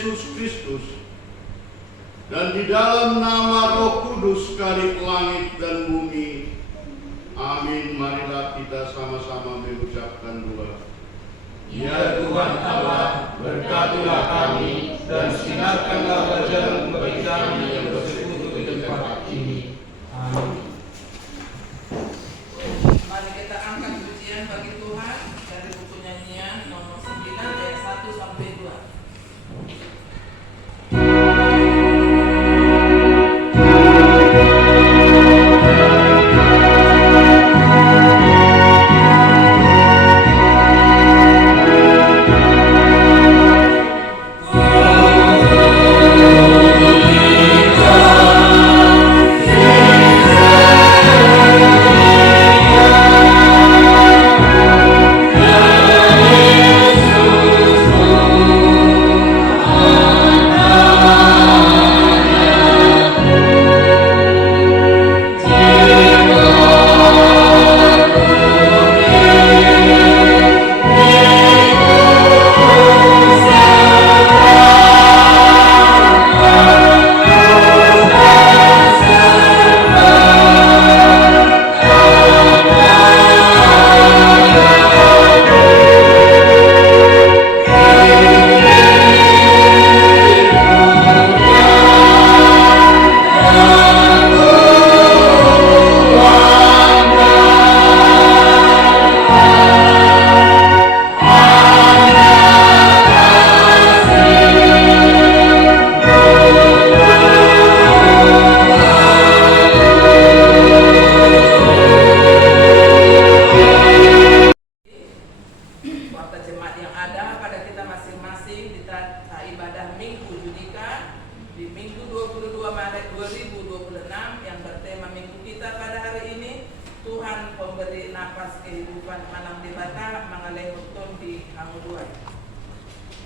Yesus Kristus, dan di dalam nama Roh Kudus kali langit dan bumi. Amin. Marilah kita sama-sama mengucapkan doa. Ya Tuhan Allah, berkatilah kami dan sinarkanlah wajah-Mu bagi kami yang bersekutu di tempat ini. Amin. Mari kita angkat pujian bagi Tuhan dari buku nyanyian nomor 9 ayat 1 sampai 2.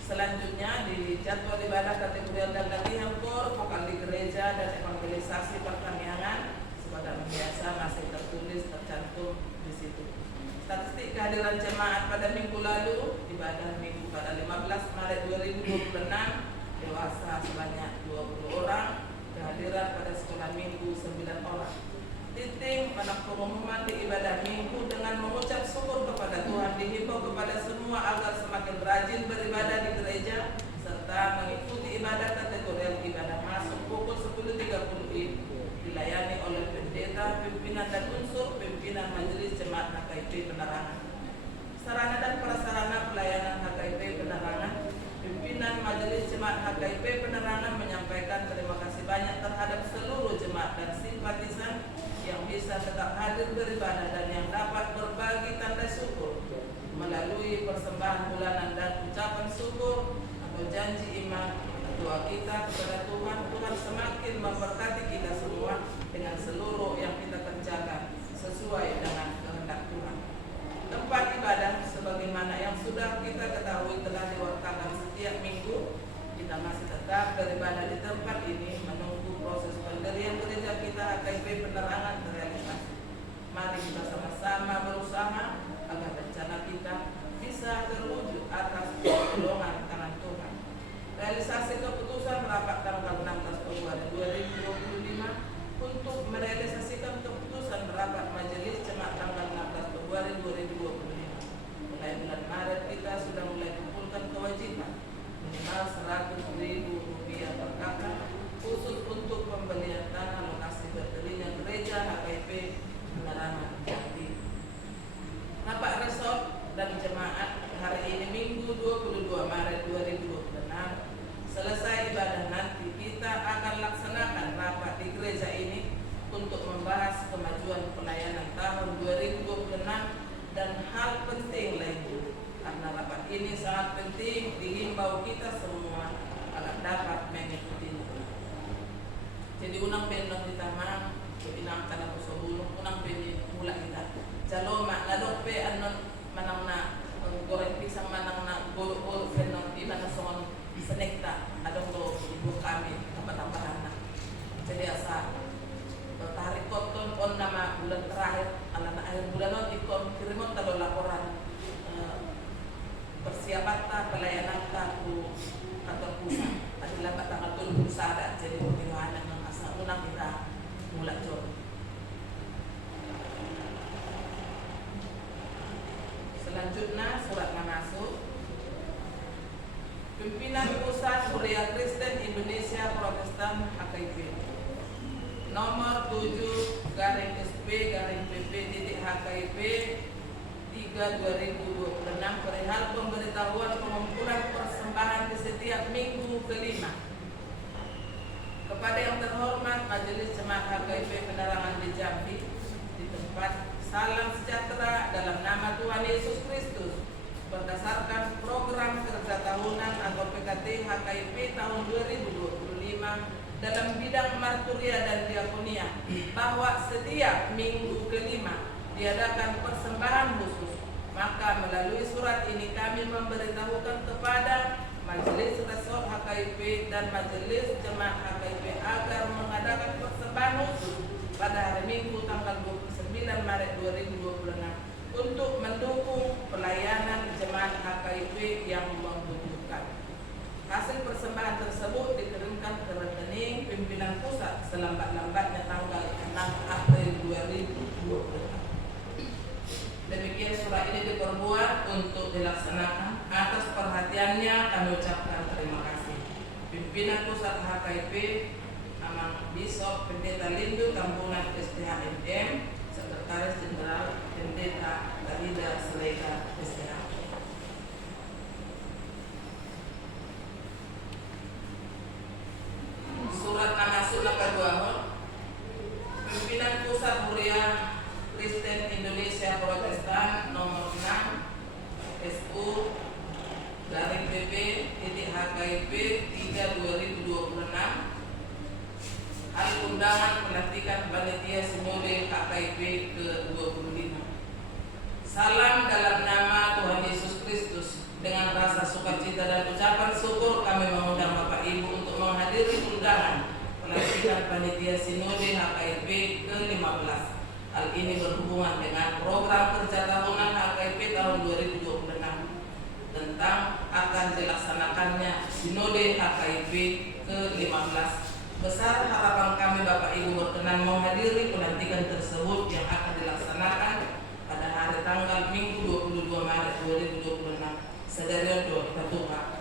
Selanjutnya di jadwal ibadah kategorial dan latihan kor, vokal di gereja dan evangelisasi pertanian sebagaimana biasa masih tertulis tercantum di situ. Statistik kehadiran jemaat pada minggu lalu, ibadah minggu pada 15 Maret 2026, dewasa sebanyak 20 orang, kehadiran pada sekolah minggu 9 orang. Titik pada pengumuman di ibadah minggu dengan mengucap syukur kepada Tuhan, dihimbau kepada semua agar semakin rajin beribadah di gereja serta mengikuti ibadah kategorial ibadah masuk pukul 10.30 ini, dilayani oleh pendeta, pimpinan dan unsur pimpinan Majelis Jemaat HKIP Penerangan. Sarana dan prasarana pelayanan HKIP Penerangan. Pimpinan Majelis Jemaat HKIP Penerangan menyampaikan terima kasih banyak terhadap seluruh jemaat dan simpatisan yang bisa tetap hadir beribadah dan yang dapat berbagi tanda syukur melalui persembahan bulanan dan ucapan syukur atau janji iman doa kita kepada Tuhan. Tuhan semakin memberkati kita semua dengan seluruh yang kita kerjakan sesuai dengan kehendak Tuhan. Tempat ibadah sebagaimana yang sudah kita ketahui telah diwartakan setiap minggu. Kita masih tetap beribadah di tempat ini menunggu proses pendirian gereja kita HKIP Penerangan terrealisasi. Mari kita sama-sama berusaha agar rencana kita bisa terwujud atas pertolongan tangan Tuhan. Realisasi keputusan rapat tanggal 16 Februari 2025 untuk merealisasikan keputusan rapat Majelis Jemaat tanggal 16 Februari 2025. Mulai bulan Maret kita sudah mulai kumpulkan kewajiban minimal Rp100.000 per kakak khusus untuk pembelian tanah lokasi berdirinya gereja HKIP Penerangan Jati. Rapat resort dan jemaat hari ini Minggu 22 Maret 2026. Selesai ibadah nanti kita akan laksanakan rapat di gereja ini untuk membahas kemajuan pelayanan tahun 2026 dan hal penting lainnya. Karena rapat ini sangat penting, dihimbau kita semua agar dapat mengikutinya. Jadi unang bendong kita mang, inang kana ko sa bulong, unang bendi mula kita. Jalo mak ladok pe anon manang na goreng pisang manang na golo senong iba na songon senekta adong do ibu kami tambah-tambahan na. Jadi asa tarik koton on nama bulan terakhir, ala na akhir bulan on ikon kirimon talo laporan persiapan pelayanan ku kantor pusat. berusaha dak jadi pertimbangan dengan asal ulang kita mulai coba. Selanjutnya surat Manasuk. Pimpinan Pusat Kuria Kristen Indonesia Protestan HKIP nomor 7/SP/PP.HKIP 3/2026 perihal pemberitahuan pengumpulan persembahan di setiap minggu kelima. Kepada yang terhormat Majelis Jemaat HKIP Penerangan di Jambi, di tempat salam sejahtera dalam nama Tuhan Yesus Kristus berdasarkan program kerja tahunan atau PKT HKIP tahun 2025 dalam bidang marturia dan diakonia, bahwa setiap minggu kelima diadakan persembahan khusus. Maka melalui surat ini kami memberitahukan kepada Majelis Resort HKIP dan Majelis Jemaat HKIP agar mengadakan persembahan khusus pada hari Minggu tanggal 29 Maret 2026 untuk mendukung pelayanan jemaat HKIP yang membutuhkan. Hasil persembahan tersebut dikirimkan ke rekening pimpinan pusat selambat-lambatnya tanggal 6 April 2026. Demikian surat ini diperbuat untuk dilaksanakan. Atas perhatiannya kami ucapkan terima kasih. Pimpinan pusat HKIP Amang Bishop Pendeta Lindu Tambunan STHMM, Sekretaris Jenderal Pendeta Darida Seleka STH. Surat Manasuk kedua. Pimpinan Pusat Kuria Kristen Indonesia Protestan nomor 6 SU/PP.HKIP 3/2026 hal undangan pelantikan panitia sinode HKIP ke-25. Salam dalam nama Tuhan Yesus Kristus. Dengan rasa sukacita dan ucapan syukur kami mengundang Bapak Ibu untuk menghadiri undangan pelantikan panitia sinode HKIP ke-15. Hal ini berhubungan dengan program kerja tahunan HKIP tahun 2026 tentang akan dilaksanakannya sinode HKIP ke-15. Besar harapan kami Bapak Ibu berkenan menghadiri pelantikan tersebut yang akan dilaksanakan pada hari tanggal Minggu 22 Maret 2026. Sederiodo Tatuka.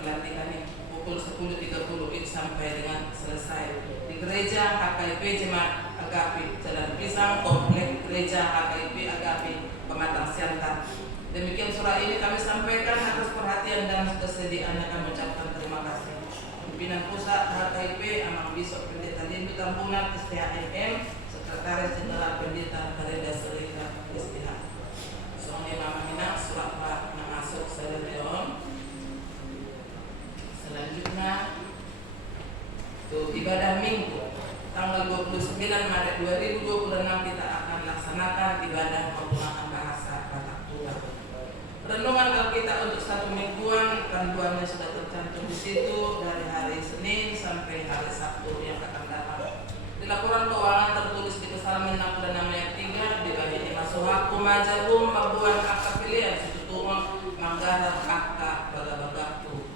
Pelantikan ini pukul 10.30 sampai dengan selesai di Gereja HKIP Jemaat Agape Jalan Pisang, Komplek Gereja HKIP Agape Pematang Siantar. Demikian surat ini kami sampaikan. Atas perhatian dan kesediaannya kami ucapkan terima kasih. Pimpinan Pusat HKIP Amang Bishop Pendeta Lindu Tambunan STHMM, Sekretaris Jenderal Pendeta Darida Seleka STH. Soalnya Mama Hina surat Pak Manasuk Seleon. Selanjutnya ibadah Minggu tanggal 29 Maret 2026 kita akan laksanakan ibadah menggunakan bahasa Batak Tua. Renungan Alkitab untuk satu mingguan, panduannya sudah tercantum di situ dari hari Senin sampai hari Sabtu yang akan datang. Di laporan keuangan tertulis di Kesalmen 66 ayat 3 di bagian masuhaku majabum mabuan akak pilihan situ turun manggaran akak baga-bagatu.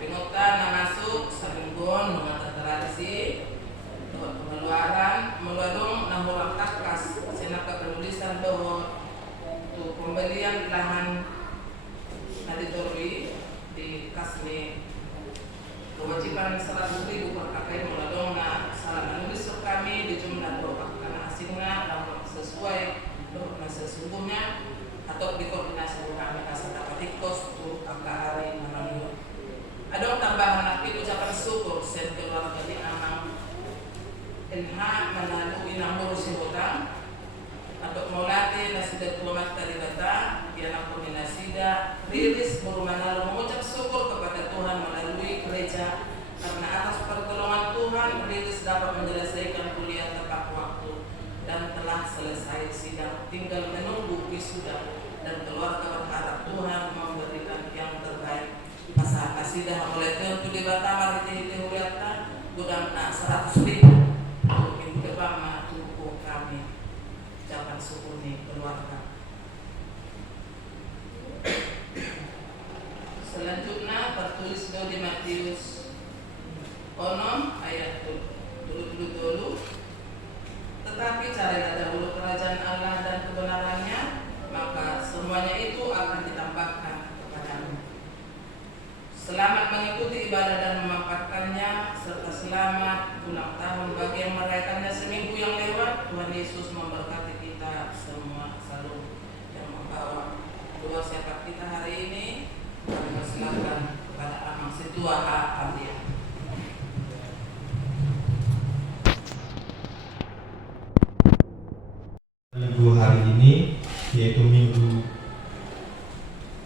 Pingutan masuk sabinggon mengatur tradisi pengeluaran melalui nahulang takas senaka penulisan bahwa untuk pembelian lahan auditori di kasmi kewajiban 100.000 per kakek melalui salah menulis kami di jumlah doa karena asingnya namun sesuai doa sesungguhnya atau dikoordinasi dengan kasih dapat kos untuk kakak hari melalui. Ada tambahan aktif ucapan syukur sen keluarga di Amang NH melalui nomor si hutang atau melatih nasida diplomat dari data dianak koordinasida rilis berumana mengucap syukur kepada Tuhan melalui gereja karena atas pertolongan Tuhan rilis dapat menyelesaikan kuliah tepat waktu dan telah selesai sidang, tinggal menunggu wisuda dan keluarga berharap Tuhan memberikan yang terbaik. Masa kasidah oleh tentu di Batamar hiti-hiti huliatan gudang 100.000 untuk minggu depan matuku kami ucapan syukur nih keluarga. Selanjutnya Tuna tertulis di Matius konon ayat dulu. Tetapi carilah dahulu kerajaan Allah dan kebenarannya, maka semuanya itu akan ditambahkan kepadamu. Selamat mengikuti ibadah dan memampatkannya, serta selamat ulang tahun bagi yang merayakannya seminggu yang lewat. Tuhan Yesus memberkati kita semua. Shalom. Yang membawa dua sepak kita hari ini, kami persilakan kepada Amang Situa Abdia. Minggu hari ini yaitu Minggu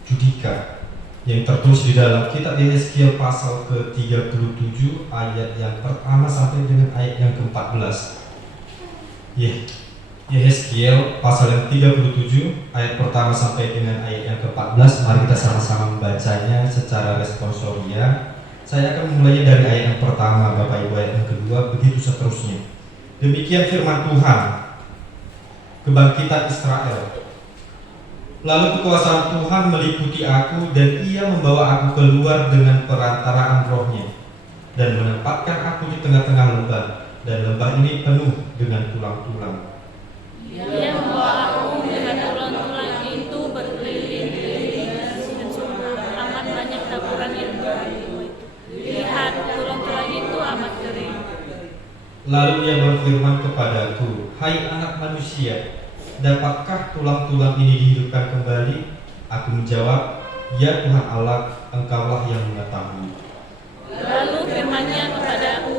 Judika yang tertulis di dalam kitab Yehezkiel pasal ke-37 ayat yang pertama sampai dengan ayat yang ke-14. Yehezkiel pasal yang 37 ayat pertama sampai dengan ayat yang ke-14. Mari kita sama-sama membacanya secara responsoria. Saya akan memulainya dari ayat yang pertama, Bapak Ibu, ayat yang kedua, begitu seterusnya. Demikian firman Tuhan, kebangkitan Israel. Lalu kekuasaan Tuhan meliputi aku, dan ia membawa aku keluar dengan perantaraan rohnya, dan menempatkan aku di tengah-tengah lembah, dan lembah ini penuh dengan tulang-tulang. Ia membawa aku melihat tulang-tulang itu berkeliling-keliling, dan sungguh amat banyak taburan itu. Lihat, tulang-tulang itu amat kering. Lalu ia berfirman kepadaku, hai anak manusia, dapatkah tulang-tulang ini dihidupkan kembali? Aku menjawab, ya Tuhan Allah, engkaulah yang mengetahui. Lalu firman-Nya kepadaku,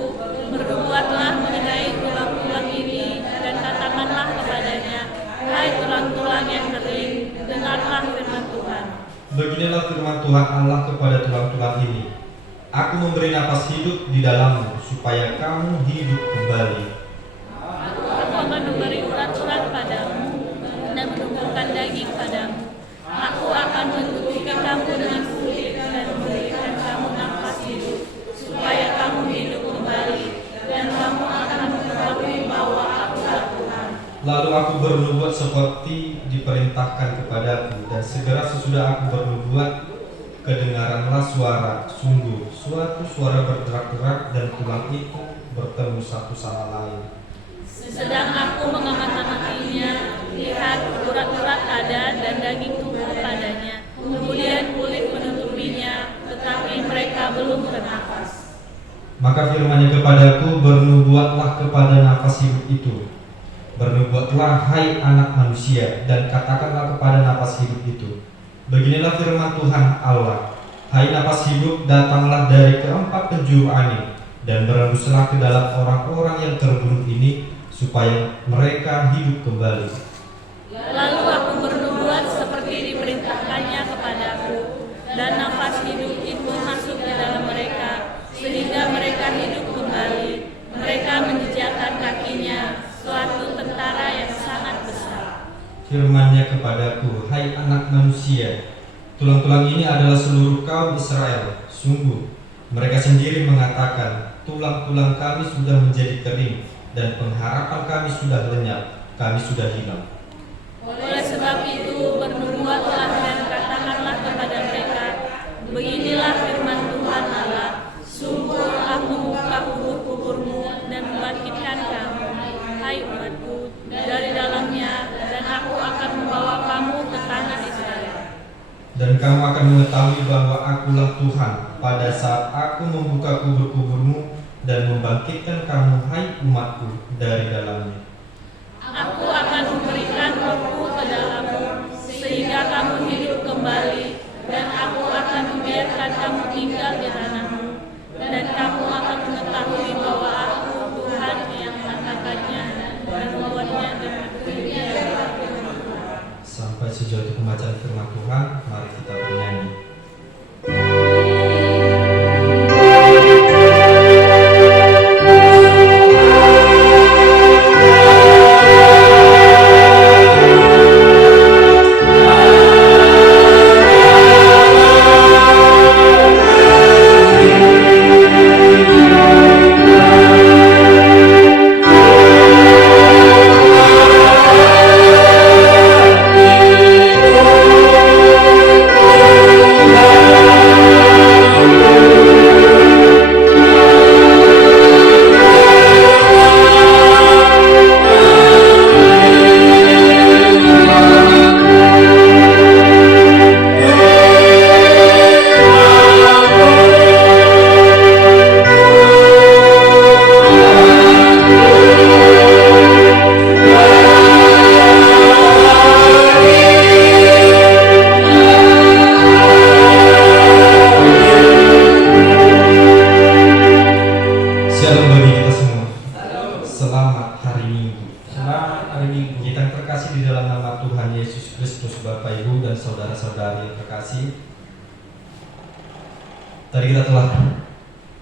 berbuatlah mengenai tulang-tulang ini, dan katakanlah kepadanya, hai tulang-tulang yang kering, dengarlah firman Tuhan. Beginilah firman Tuhan Allah kepada tulang-tulang ini, aku memberi napas hidup di dalammu, supaya kamu hidup kembali. Aku akan memberi urat-urat padamu, dan menumbuhkan daging padamu. Aku akan menutupi kamu dengan kulit, dan memberikan kamu nafas hidup, supaya kamu hidup kembali, dan kamu akan mengetahui bahwa Akulah Tuhan. Lalu aku bernubuat seperti diperintahkan kepadaku, dan segera sesudah aku bernubuat, kedengaranlah suara, sungguh suatu suara berderak-derak, dan tulang itu bertemu satu sama lain. Sedang aku mengamati-amatinya, lihat urat-urat ada dan daging tumbuh padanya, kemudian kulit menutupinya, tetapi mereka belum bernafas. Maka firman-Nya kepadaku, bernubuatlah kepada nafas hidup itu. Bernubuatlah, hai anak manusia, dan katakanlah kepada nafas hidup itu, beginilah firman Tuhan Allah, hai nafas hidup, datanglah dari keempat penjuru angin, dan berembuslah ke dalam orang-orang yang terbunuh ini, supaya mereka hidup kembali. Lalu aku bernubuat seperti diperintahkannya kepadaku, dan nafas hidup itu masuk ke dalam mereka, sehingga mereka hidup kembali. Mereka menjejakkan kakinya, suatu tentara yang sangat besar. Firman-Nya kepadaku, hai anak manusia, tulang-tulang ini adalah seluruh kaum Israel. Sungguh, mereka sendiri mengatakan, tulang-tulang kami sudah menjadi kering, dan pengharapan kami sudah lenyap, kami sudah hilang. Oleh sebab itu, bernubuatlah dan katakanlah kepada mereka, beginilah firman Tuhan Allah, sungguh aku membuka kubur-kuburmu dan membangkitkan kamu, hai umatku, dari dalamnya, dan aku akan membawa kamu ke tanah Israel. Dan kamu akan mengetahui bahwa akulah Tuhan, pada saat aku membuka kubur-kuburmu dan membangkitkan kamu, hai umatku, dari dalamnya. Aku akan memberikan rohku ke dalammu, sehingga kamu hidup kembali, dan aku akan membiarkan kamu tinggal di tanahmu, dan kamu akan mengetahui bahwa aku Tuhan yang mengatakannya dan membuatnya demikian. Sampai sejauh itu pembacaan firman Tuhan, mari kita bernyanyi. Tadi kita telah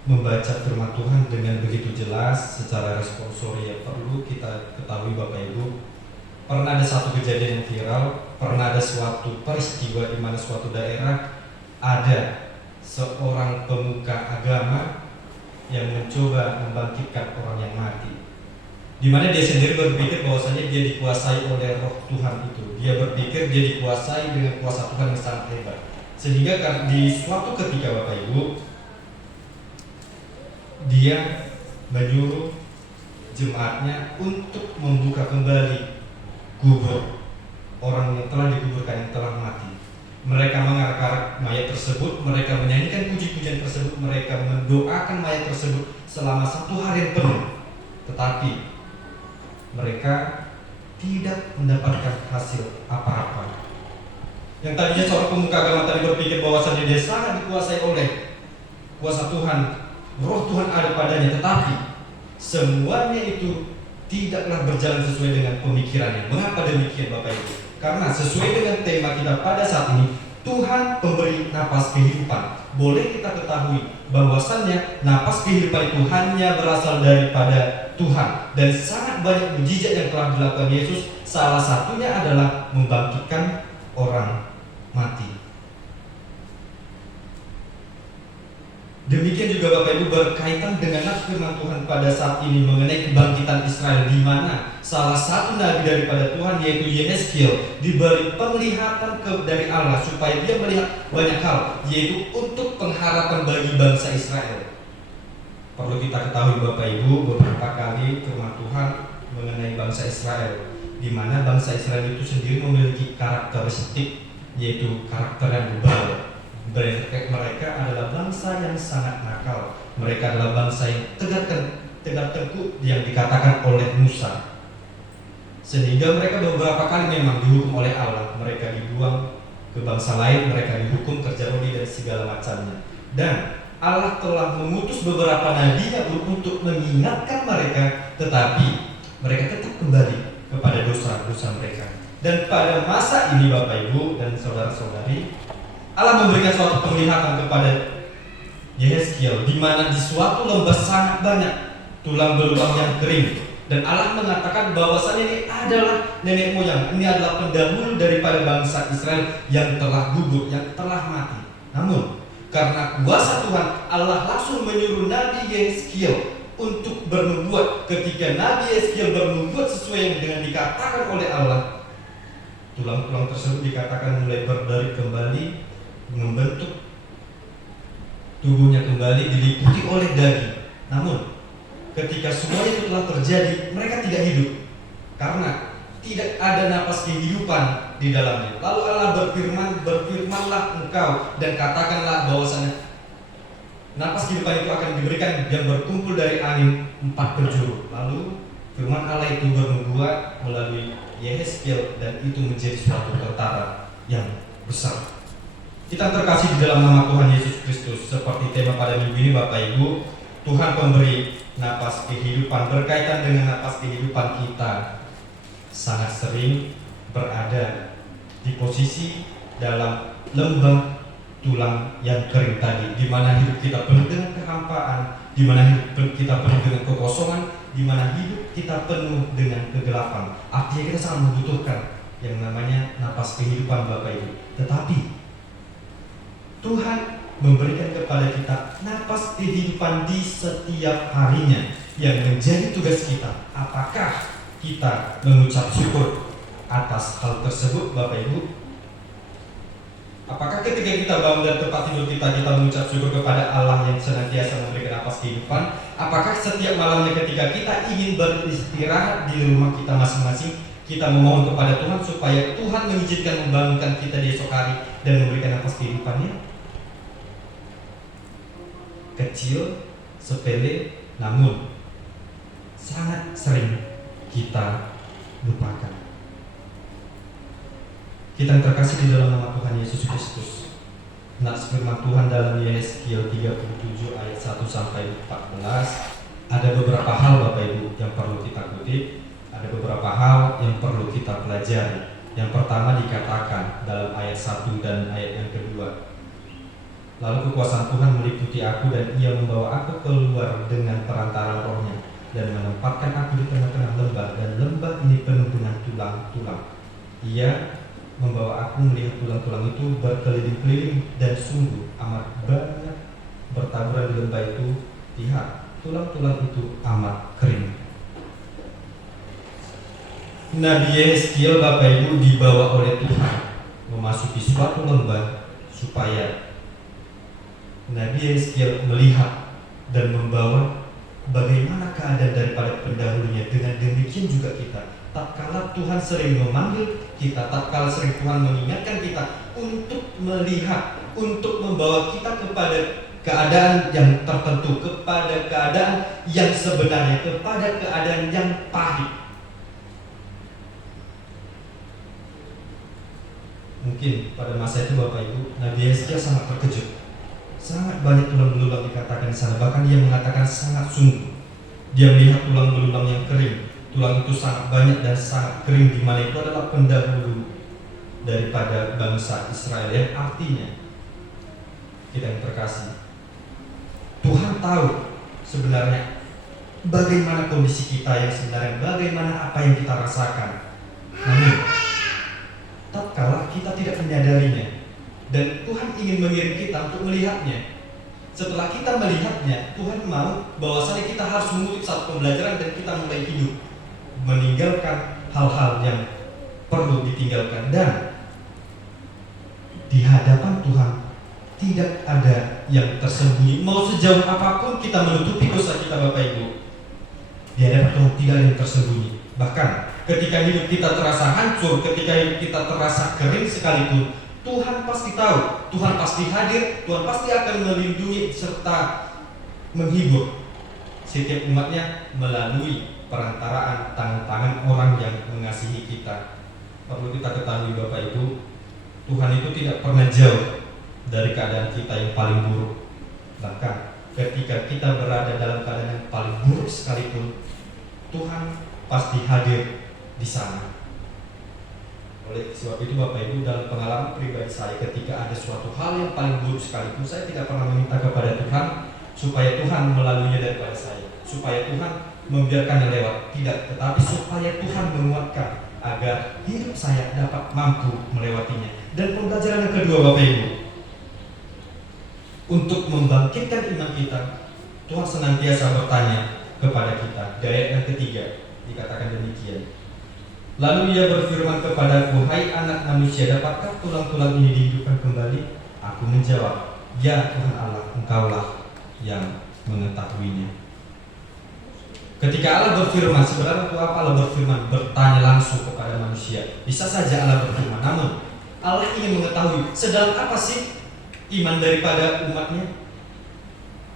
membaca firman Tuhan dengan begitu jelas secara responsori yang perlu kita ketahui Bapak Ibu. Pernah ada satu kejadian yang viral, pernah ada suatu peristiwa di mana suatu daerah ada seorang pemuka agama yang mencoba membangkitkan orang yang mati. Di mana dia sendiri berpikir bahwasanya dia dikuasai oleh roh Tuhan itu. Dia berpikir dia dikuasai dengan kuasa Tuhan yang sangat hebat. Sehingga di suatu ketika Bapak Ibu, dia menyuruh jemaatnya untuk membuka kembali kubur orang yang telah dikuburkan, yang telah mati. Mereka mengarak mayat tersebut, mereka menyanyikan puji-pujian tersebut, mereka mendoakan mayat tersebut selama 1 hari penuh. Tetapi mereka tidak mendapatkan hasil apa-apa. Yang tadinya seorang pemuka agama tadi berpikir bahwasanya dia sangat dikuasai oleh kuasa Tuhan, roh Tuhan ada padanya, tetapi semuanya itu tidaklah berjalan sesuai dengan pemikirannya. Mengapa demikian Bapak Ibu? Karena sesuai dengan tema kita pada saat ini, Tuhan pemberi napas kehidupan. Boleh kita ketahui bahwasannya napas kehidupan itu hanya berasal daripada Tuhan. Dan sangat banyak mujizat yang telah dilakukan Yesus. Salah satunya adalah membangkitkan orang mati. Demikian juga Bapak Ibu berkaitan dengan firman Tuhan pada saat ini mengenai kebangkitan Israel, di mana salah satu nabi daripada Tuhan yaitu Yehezkiel diberi penglihatan dari Allah supaya dia melihat banyak hal, yaitu untuk pengharapan bagi bangsa Israel. Perlu kita ketahui Bapak Ibu, beberapa kali firman Tuhan mengenai bangsa Israel, di mana bangsa Israel itu sendiri memiliki karakteristik, yaitu karakter yang bebal. Mereka adalah bangsa yang sangat nakal. Mereka adalah bangsa yang tegak tengkuk yang dikatakan oleh Musa. Sehingga mereka beberapa kali memang dihukum oleh Allah. Mereka dibuang ke bangsa lain, mereka dihukum kerja rodi dan segala macamnya. Dan Allah telah mengutus beberapa nabi-Nya untuk mengingatkan mereka, tetapi mereka tetap kembali kepada dosa-dosa mereka. Dan pada masa ini Bapak Ibu dan saudara-saudari, Allah memberikan suatu penglihatan kepada Yehezkiel, di mana di suatu lembah sangat banyak tulang belulang yang kering, dan Allah mengatakan bahwasannya ini adalah nenek moyang, ini adalah pendahulu daripada bangsa Israel yang telah gugur, yang telah mati. Namun karena kuasa Tuhan, Allah langsung menyuruh Nabi Yehezkiel untuk bernubuat. Ketika Nabi Yehezkiel bernubuat sesuai yang dengan dikatakan oleh Allah, tulang-tulang tersebut dikatakan mulai berdiri kembali, membentuk tubuhnya kembali, diliputi oleh daging. Namun ketika semua itu telah terjadi, mereka tidak hidup karena tidak ada napas kehidupan di dalamnya. Lalu Allah berfirman, berfirmanlah engkau dan katakanlah bahwasanya napas kehidupan itu akan diberikan yang berkumpul dari angin 4 penjuru. Lalu firman Allah itu bernubuat melalui Yehezkiel, dan itu menjadi suatu perkara yang besar. Kita terkasih di dalam nama Tuhan Yesus Kristus, seperti tema pada minggu ini Bapak Ibu, Tuhan pemberi napas kehidupan. Berkaitan dengan napas kehidupan, kita sangat sering berada di posisi dalam lembah tulang yang kering tadi, di mana hidup kita penuh dengan kehampaan, di mana hidup kita penuh dengan kekosongan, di mana hidup kita penuh dengan kegelapan. Artinya kita sangat membutuhkan yang namanya napas kehidupan Bapak Ibu. Tetapi Tuhan memberikan kepada kita napas kehidupan di setiap harinya, yang menjadi tugas kita. Apakah kita mengucap syukur atas hal tersebut Bapak Ibu? Apakah ketika kita bangun dari tempat tidur kita mengucap syukur kepada Allah yang senantiasa memberikan napas kehidupan? Apakah setiap malamnya ketika kita ingin beristirahat di rumah kita masing-masing, kita memohon kepada Tuhan supaya Tuhan mengizinkan membangunkan kita di esok hari dan memberikan napas kehidupannya? Kecil, sepele, namun sangat sering kita lupakan. Kita terkasih di dalam nama Tuhan Yesus Kristus. Nah, firman Tuhan dalam Yehezkiel 37 ayat 1 sampai 14, ada beberapa hal Bapak Ibu yang perlu kita kutip, ada beberapa hal yang perlu kita pelajari. Yang pertama dikatakan dalam ayat 1 dan ayat yang kedua, Lalu kekuasaan Tuhan meliputi aku dan Ia membawa aku keluar dengan perantara Roh-Nya dan menempatkan aku di tengah-tengah lembah, dan lembah ini penuh dengan tulang-tulang. Ia membawa aku melihat tulang-tulang itu berkeliling-keliling, dan sungguh amat banyak bertaburan di lembah itu. Lihat, tulang-tulang itu amat kering. Nabi Yehezkiel, Bapak Ibu, dibawa oleh Tuhan memasuki suatu lembah supaya Nabi Yehezkiel melihat dan membawa bagaimana keadaan daripada pendahulunya. Dengan demikian juga kita, tatkala Tuhan sering memanggil kita, tatkala sering Tuhan mengingatkan kita untuk melihat, untuk membawa kita kepada keadaan yang tertentu, kepada keadaan yang sebenarnya, kepada keadaan yang pahit. Mungkin pada masa itu Bapak Ibu, Nabi Yehezkiel sangat terkejut. Sangat banyak tulang belulang dikatakan di sana. Bahkan dia mengatakan sangat sungguh. Dia melihat tulang belulang yang kering. Tulang itu sangat banyak dan sangat kering, di mana itu adalah pendahulu daripada bangsa Israel. Yang artinya, kita yang terkasih, Tuhan tahu sebenarnya bagaimana kondisi kita yang sebenarnya, bagaimana apa yang kita rasakan. Namun, tatkala kita tidak menyadarinya, dan Tuhan ingin mengirim kita untuk melihatnya. Setelah kita melihatnya, Tuhan mau bahwasanya kita harus mengutip satu pembelajaran dan kita mulai hidup, meninggalkan hal-hal yang perlu ditinggalkan. Dan di hadapan Tuhan tidak ada yang tersembunyi. Mau sejauh apapun kita menutupi dosa kita, Bapak Ibu, di hadapan Tuhan tidak ada yang tersembunyi. Bahkan ketika hidup kita terasa hancur, ketika hidup kita terasa kering sekalipun, Tuhan pasti tahu, Tuhan pasti hadir, Tuhan pasti akan melindungi serta menghibur setiap umatnya melalui perantaraan tangan-tangan orang yang mengasihi kita. Perlu kita ketahui Bapak Ibu, Tuhan itu tidak pernah jauh dari keadaan kita yang paling buruk. Bahkan ketika kita berada dalam keadaan yang paling buruk sekalipun, Tuhan pasti hadir di sana. Oleh sebab itu Bapak Ibu, dalam pengalaman pribadi saya, ketika ada suatu hal yang paling buruk sekalipun, saya tidak pernah meminta kepada Tuhan supaya Tuhan melaluinya daripada saya, supaya Tuhan membiarkannya lewat. Tidak, tetapi supaya Tuhan menguatkan agar hidup saya dapat mampu melewatinya. Dan pembelajaran yang kedua Bapak Ibu, untuk membangkitkan iman kita, Tuhan senantiasa bertanya kepada kita. Di ayat yang ketiga dikatakan demikian. Lalu Ia berfirman kepadaku, hai anak manusia, dapatkah tulang-tulang ini dihidupkan kembali? Aku menjawab, ya Tuhan Allah, Engkaulah yang mengetahuinya. Ketika Allah berfirman, sebenarnya untuk apa Allah berfirman? Bertanya langsung kepada manusia. Bisa saja Allah berfirman, namun Allah ingin mengetahui sedalam apa sih iman daripada umatnya,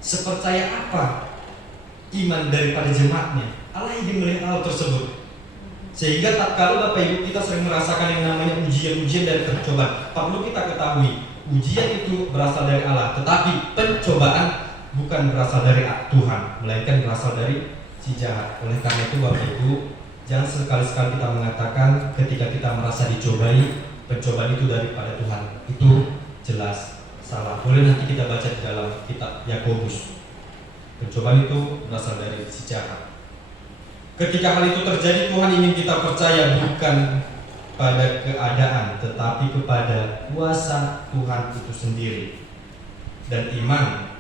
sepercaya apa iman daripada jemaatnya. Allah ingin melihat hal tersebut. Sehingga tatkala Bapak Ibu kita sering merasakan yang namanya ujian-ujian dan pencobaan, perlu kita ketahui, ujian itu berasal dari Allah, tetapi pencobaan bukan berasal dari Tuhan, melainkan berasal dari si jahat. Oleh karena itu Bapak Ibu, jangan sekali-sekali kita mengatakan ketika kita merasa dicobai, pencobaan itu daripada Tuhan. Itu jelas salah. Boleh nanti kita baca di dalam kitab Yakobus. Pencobaan itu berasal dari si jahat. Ketika hal itu terjadi, Tuhan ingin kita percaya bukan pada keadaan, tetapi kepada kuasa Tuhan itu sendiri. Dan iman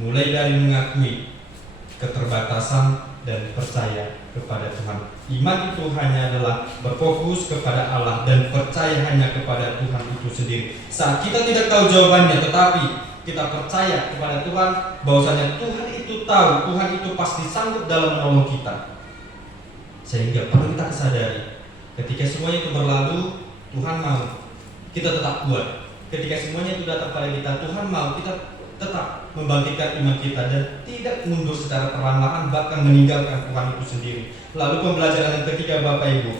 mulai dari mengakui keterbatasan dan percaya kepada Tuhan. Iman itu hanya adalah berfokus kepada Allah dan percaya hanya kepada Tuhan itu sendiri. Saat kita tidak tahu jawabannya, tetapi kita percaya kepada Tuhan, bahwasanya Tuhan itu tahu, Tuhan itu pasti sanggup dalam menolong kita. Sehingga perlu kita sadari, ketika semuanya itu berlalu, Tuhan mau kita tetap kuat. Ketika semuanya itu datang pada kita, Tuhan mau kita tetap membangkitkan iman kita dan tidak mundur secara perlahan-lahan, bahkan meninggalkan Tuhan itu sendiri. Lalu pembelajaran yang ketiga Bapak Ibu,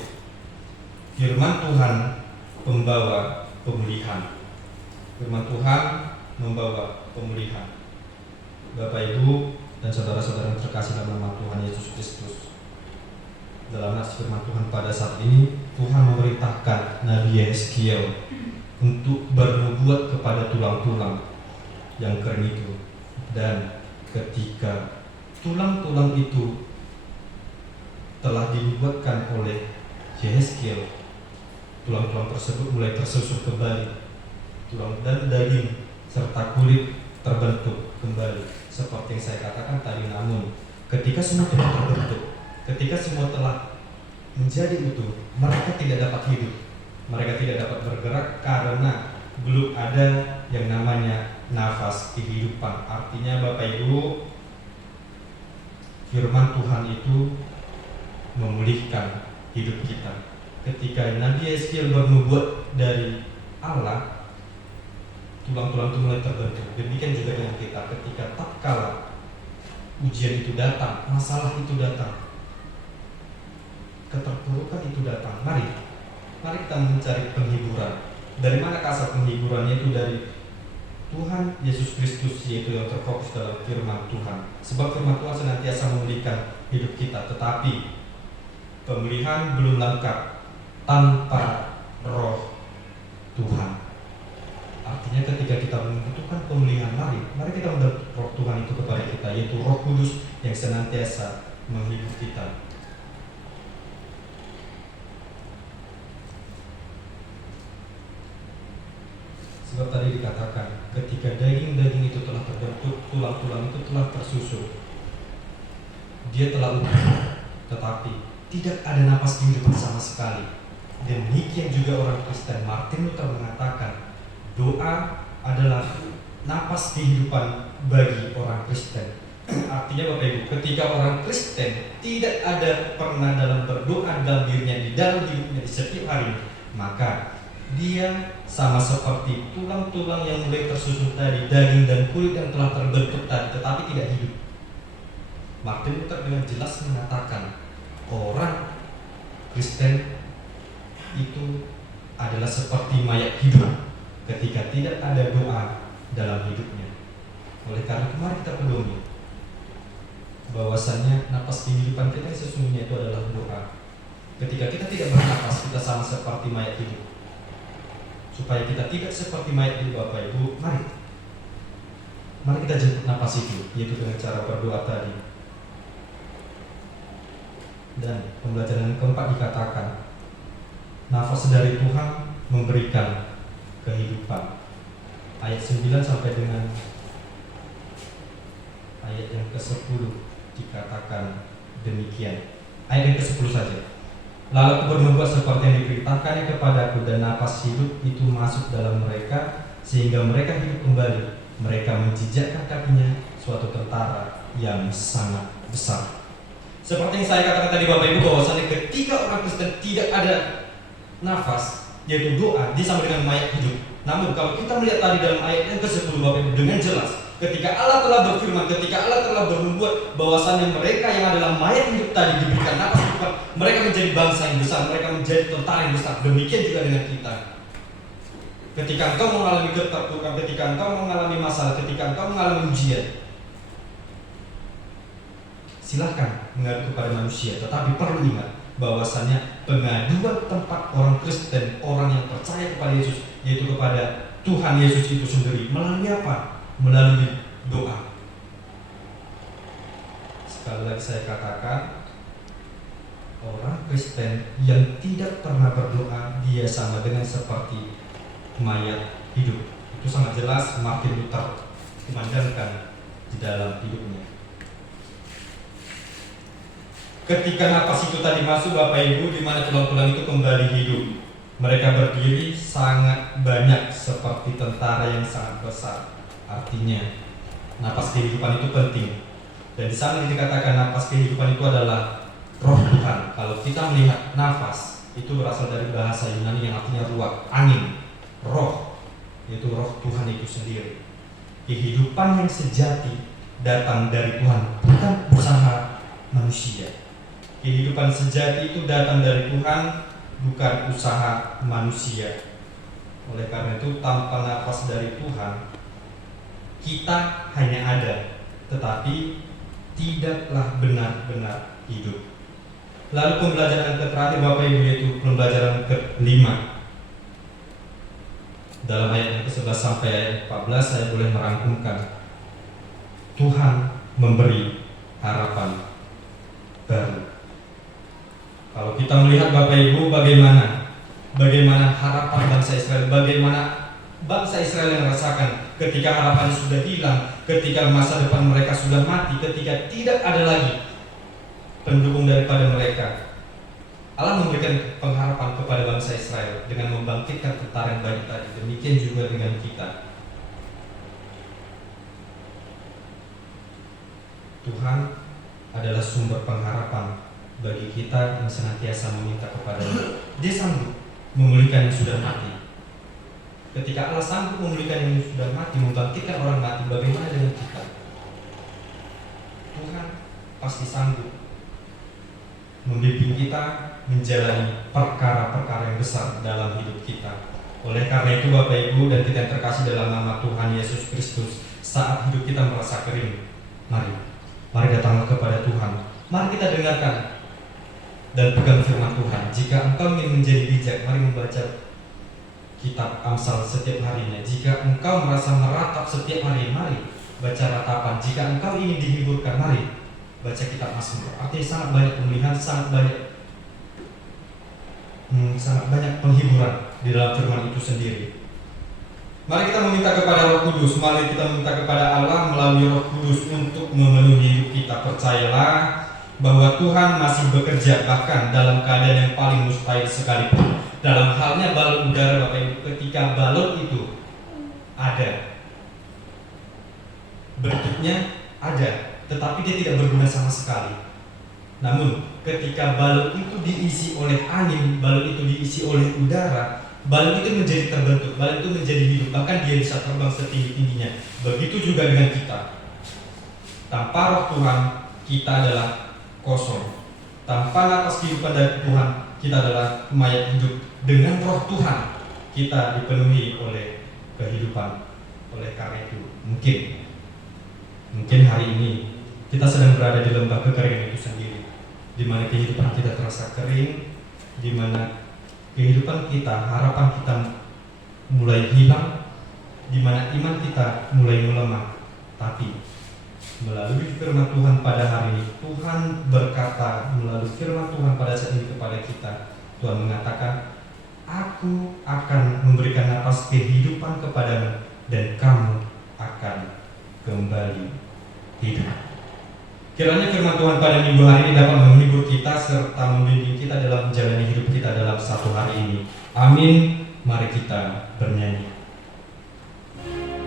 firman Tuhan membawa pemulihan. Firman Tuhan membawa pemulihan. Bapak Ibu dan saudara-saudara yang terkasih dalam nama Tuhan Yesus Kristus, dalam nats firman Tuhan pada saat ini, Tuhan memerintahkan Nabi Yehezkiel untuk bernubuat kepada tulang-tulang. yang kering itu. Dan ketika tulang-tulang itu telah dibuatkan oleh Yehezkiel, tulang-tulang tersebut mulai tersusun kembali, tulang dan daging serta kulit terbentuk kembali seperti yang saya katakan tadi. Namun ketika semua telah terbentuk, ketika semua telah menjadi utuh, mereka tidak dapat hidup, mereka tidak dapat bergerak karena belum ada yang namanya nafas kehidupan. Artinya Bapak Ibu, firman Tuhan itu memulihkan hidup kita. Ketika Nabi Yehezkiel bernubuat dari Allah, tulang-tulang itu mulai terbentuk. Demikian juga dengan kita, ketika tatkala ujian itu datang, masalah itu datang, keterpurukan itu datang, mari kita mencari penghiburan. Dari mana asal penghiburannya? Itu dari Tuhan Yesus Kristus, yaitu yang terfokus dalam firman Tuhan. Sebab firman Tuhan senantiasa memulihkan hidup kita, tetapi pemulihan belum lengkap tanpa roh Tuhan. Artinya ketika kita membutuhkan pemulihan, mari kita mendapat roh Tuhan itu kepada kita, yaitu Roh Kudus yang senantiasa menghibur kita. Sebab tadi dikatakan, ketika daging-daging itu telah terbentuk, tulang-tulang itu telah tersusun, dia telah utuh, tetapi tidak ada napas kehidupan sama sekali. Demikian juga orang Kristen. Martin Luther mengatakan, doa adalah napas kehidupan bagi orang Kristen. Artinya Bapak Ibu, ketika orang Kristen tidak ada pernah dalam berdoa dalam dirinya, di dalam hidupnya, di setiap hari, maka dia sama seperti tulang-tulang yang mulai tersusun tadi, daging dan kulit yang telah terbentuk tadi, tetapi tidak hidup. Martin Luther dengan jelas mengatakan, orang Kristen itu adalah seperti mayat hidup ketika tidak ada doa dalam hidupnya. Oleh karena itu, mari kita pedomi bahwasanya napas kehidupan kita sesungguhnya itu adalah doa. Ketika kita tidak bernapas, kita sama seperti mayat hidup. Supaya kita tidak seperti mayat hidup, Bapak Ibu, mari kita jemput napas itu, yaitu dengan cara berdoa tadi. Dan pembelajaran keempat dikatakan, nafas dari Tuhan memberikan kehidupan. Ayat 9 sampai dengan ayat yang ke-10 dikatakan demikian. Ayat yang ke-10 saja. Lalu aku bernubuat seperti yang diperintahkannya kepadaku, dan nafas hidup itu masuk dalam mereka sehingga mereka hidup kembali. Mereka menjijakkan kakinya suatu tentara yang sangat besar. Seperti yang saya katakan tadi Bapak Ibu, bahwasanya ketika orang Kristen tidak ada nafas, yaitu doa, dia sama dengan mayat hidup. Namun kalau kita melihat tadi dalam ayat yang ke-10 Bapak Ibu, dengan jelas ketika Allah telah berfirman, ketika Allah telah bernubuat bahwasanya mereka yang adalah mayat hidup tadi diberikan nafas hidup, mereka menjadi bangsa yang besar, mereka menjadi tentara yang besar. Demikian juga dengan kita. Ketika engkau mengalami keterpurukan, ketika engkau mengalami masalah, ketika engkau mengalami ujian, silahkan mengadu kepada manusia, tetapi perlu ingat bahwasanya pengaduan tempat orang Kristen, orang yang percaya kepada Yesus, yaitu kepada Tuhan Yesus itu sendiri, melalui apa? Melalui doa. Sekali lagi saya katakan, orang Kristen yang tidak pernah berdoa, dia sama dengan seperti mayat hidup. Itu sangat jelas Martin Luther memandangkan di dalam hidupnya. Ketika napas itu tadi masuk Bapak Ibu, di mana tulang-tulang itu kembali hidup, mereka berdiri sangat banyak seperti tentara yang sangat besar. Artinya napas kehidupan itu penting. Dan di sana dikatakan napas kehidupan itu adalah roh Tuhan. Kalau kita melihat nafas itu berasal dari bahasa Yunani yang artinya ruah, angin, roh, yaitu roh Tuhan itu sendiri. Kehidupan yang sejati datang dari Tuhan, bukan usaha manusia. Kehidupan sejati itu datang dari Tuhan, bukan usaha manusia. Oleh karena itu, tanpa nafas dari Tuhan, kita hanya ada, tetapi tidaklah benar-benar hidup. Lalu pembelajaran terakhir Bapak Ibu, yaitu pembelajaran ke-5. Dalam ayat yang ke-11 sampai ayat 14 saya boleh merangkumkan. Tuhan memberi harapan baru. Kalau kita melihat Bapak Ibu bagaimana harapan bangsa Israel, bagaimana bangsa Israel yang merasakan ketika harapannya sudah hilang, ketika masa depan mereka sudah mati, ketika tidak ada lagi pendukung daripada mereka. Allah memberikan pengharapan kepada bangsa Israel dengan membangkitkan tentara yang banyak tadi. Demikian juga dengan kita. Tuhan adalah sumber pengharapan bagi kita yang senantiasa meminta kepada-Nya. Dia sanggup memulihkan yang sudah mati. Ketika Allah sanggup memulihkan yang sudah mati, membangkitkan orang mati, bagaimana dengan kita? Tuhan pasti sanggup membimbing kita menjalani perkara-perkara yang besar dalam hidup kita. Oleh karena itu Bapak Ibu dan kita yang terkasih dalam nama Tuhan Yesus Kristus, saat hidup kita merasa kering, mari datanglah kepada Tuhan. Mari kita dengarkan dan pegang firman Tuhan. Jika engkau ingin menjadi bijak, mari membaca kitab Amsal setiap harinya. Jika engkau merasa meratap setiap hari, mari baca ratapan. Jika engkau ingin dihiburkan, mari baca kitab Mazmur. Artinya sangat banyak pemilihan, sangat banyak penghiburan di dalam firman itu sendiri. Mari kita meminta kepada Roh Kudus, mari kita meminta kepada Allah melalui Roh Kudus untuk memenuhi hidup kita. Percayalah bahwa Tuhan masih bekerja bahkan dalam keadaan yang paling mustahil sekalipun. Dalam halnya balon udara Bapak Ibu, ketika balon itu ada, bentuknya ada, tetapi dia tidak berguna sama sekali. Namun ketika balon itu diisi oleh angin, balon itu diisi oleh udara, balon itu menjadi terbentuk, balon itu menjadi hidup, bahkan dia bisa terbang setinggi-tingginya. Begitu juga dengan kita. Tanpa Roh Tuhan, kita adalah kosong. Tanpa napas kehidupan dari Tuhan, kita adalah mayat hidup. Dengan Roh Tuhan, kita dipenuhi oleh kehidupan. Oleh karena itu, mungkin hari ini kita sedang berada di lembah kekeringan itu sendiri, di mana kehidupan kita terasa kering, di mana kehidupan kita, harapan kita mulai hilang, di mana iman kita mulai melemah. Tapi melalui firman Tuhan pada hari ini, Tuhan berkata melalui firman Tuhan pada saat ini kepada kita. Tuhan mengatakan, Aku akan memberikan nafas kehidupan kepadamu dan kamu akan kembali hidup. Kiranya firman Tuhan pada minggu hari ini dapat menghibur kita serta membimbing kita dalam menjalani hidup kita dalam satu hari ini. Amin. Mari kita bernyanyi. Amin.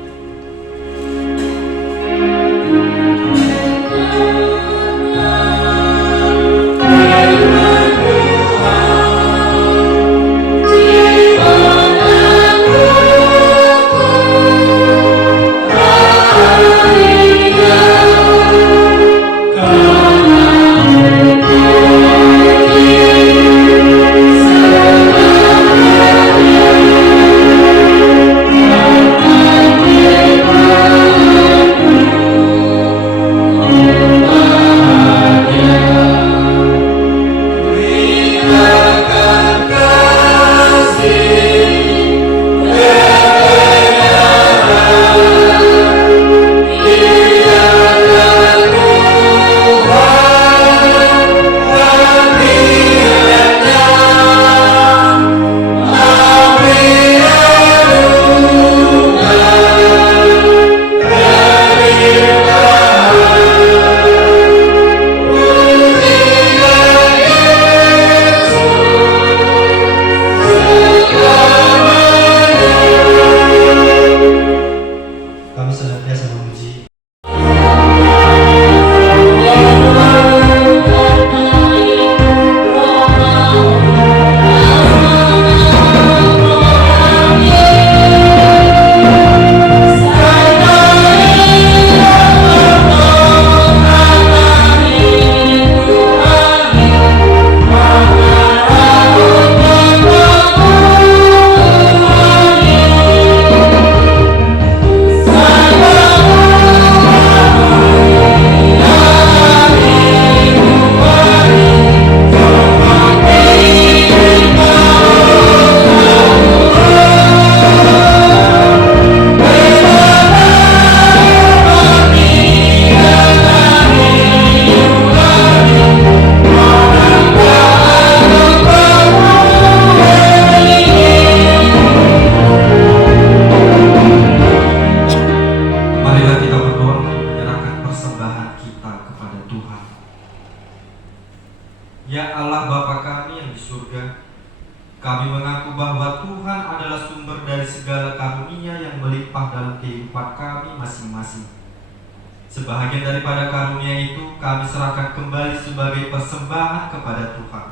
Allah Bapa kami yang di surga, kami mengaku bahwa Tuhan adalah sumber dari segala karunia yang melimpah dalam kehidupan kami masing-masing. Sebahagian daripada karunia itu kami serahkan kembali sebagai persembahan kepada Tuhan.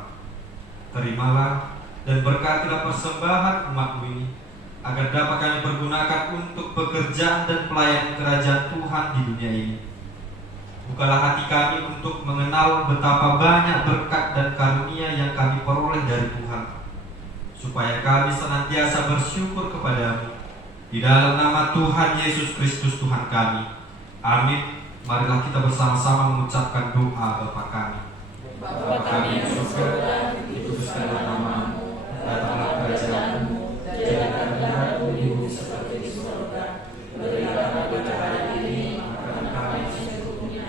Terimalah dan berkatilah persembahan umat-Mu ini, agar dapat kami pergunakan untuk pekerjaan dan pelayanan kerajaan Tuhan di dunia ini. Bukalah hati kami untuk mengenal betapa banyak berkat dan karunia yang kami peroleh dari Tuhan, supaya kami senantiasa bersyukur kepadamu. Di dalam nama Tuhan Yesus Kristus Tuhan kami. Amin. Marilah kita bersama-sama mengucapkan doa Bapa kami. Bapa kami yang di surga, dikuduskanlah nama-Mu, datanglah kerajaan-Mu, jadilah kehendakmu di bumi seperti di surga. Berilah kami pada hari ini makanan kami yang secukupnya,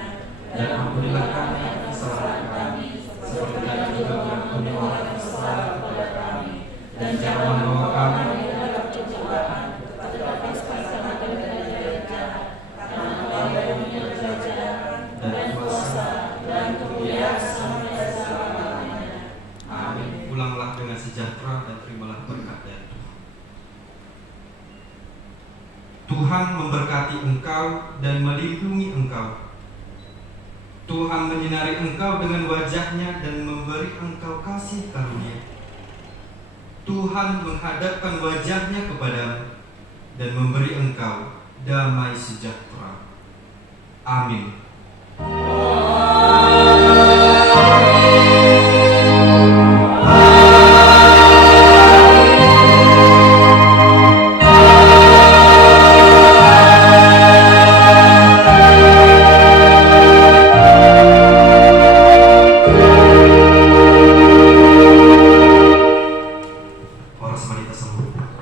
dan ampunilah kami akan kesalahan kami, seperti kami juga mengampuni orang yang bersalah kepada kami. Dan jangan membawa kami ke dalam pencobaan, tetapi lepaskan kami dari yang jahat. Karena Engkau yang punya kerajaan dan kuasa dan kemuliaan sampai selama-lamanya. Amin. Pulanglah dengan sejahtera dan terimalah berkat dari Tuhan. Tuhan memberkati engkau dan melindungi engkau. Tuhan menyinari engkau dengan wajah-Nya dan memberi engkau kasih karunia. Tuhan menghadapkan wajah-Nya kepadamu dan memberi engkau damai sejahtera. Amin. Para wanita semua.